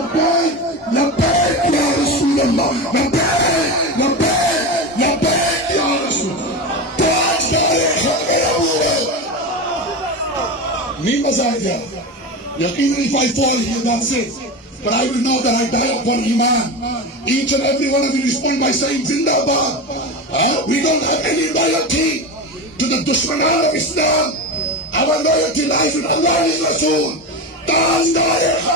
لبيك لبيك يا رسول الله لبيك لبيك لبيك يا رسول ताज तारीख नहीं मजा आ गया यकीन if I fall here that's it but I will know that I die upon Iman. Each and every one of you respond by saying Zindabad. We don't have any loyalty to the Dushmanan of Islam. Our loyalty lies with Allah and His Rasul. ताज तारीख